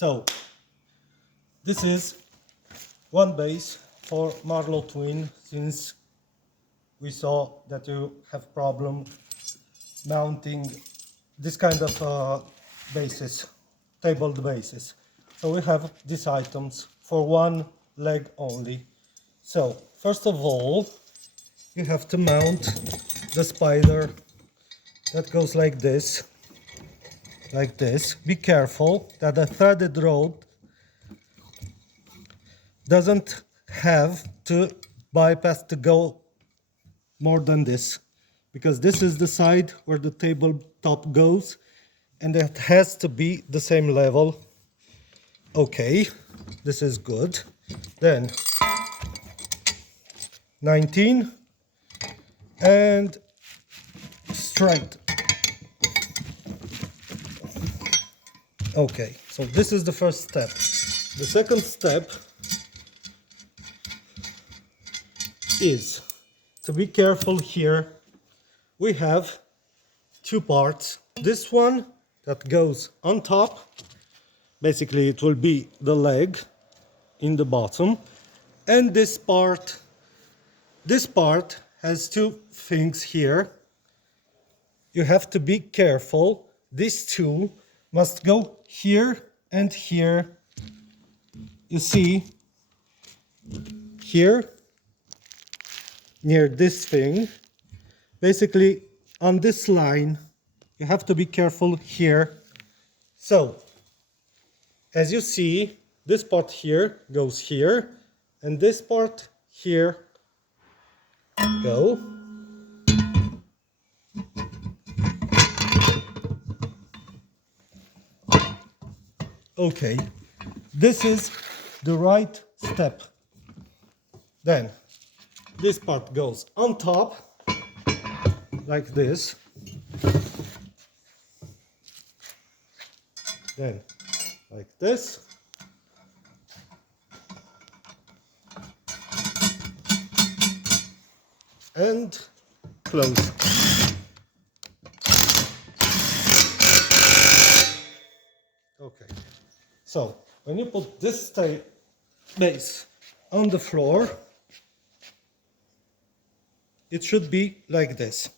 So this is one base for Marlo twin, since we saw that you have problem mounting this kind of bases, tabled bases. So we have these items for one leg only. So first of all, you have to mount the spider that goes like this. Like this. Be careful that the threaded rod doesn't have to bypass to go more than this, because this is the side where the tabletop goes and it has to be the same level. Okay, this is good. Then 19 and straight. Okay, so this is the first step. The second step is to be careful here. We have two parts. This one that goes on top, basically it will be the leg in the bottom, and this part has two things here. You have to be careful. These two must go here and here. You see here near this thing, basically on this line. You have to be careful here. So as you see, this part here goes here, and this part here go. Okay, this is the right step. Then this part goes on top like this. Then like this. And close. Okay, so when you put this base on the floor, it should be like this.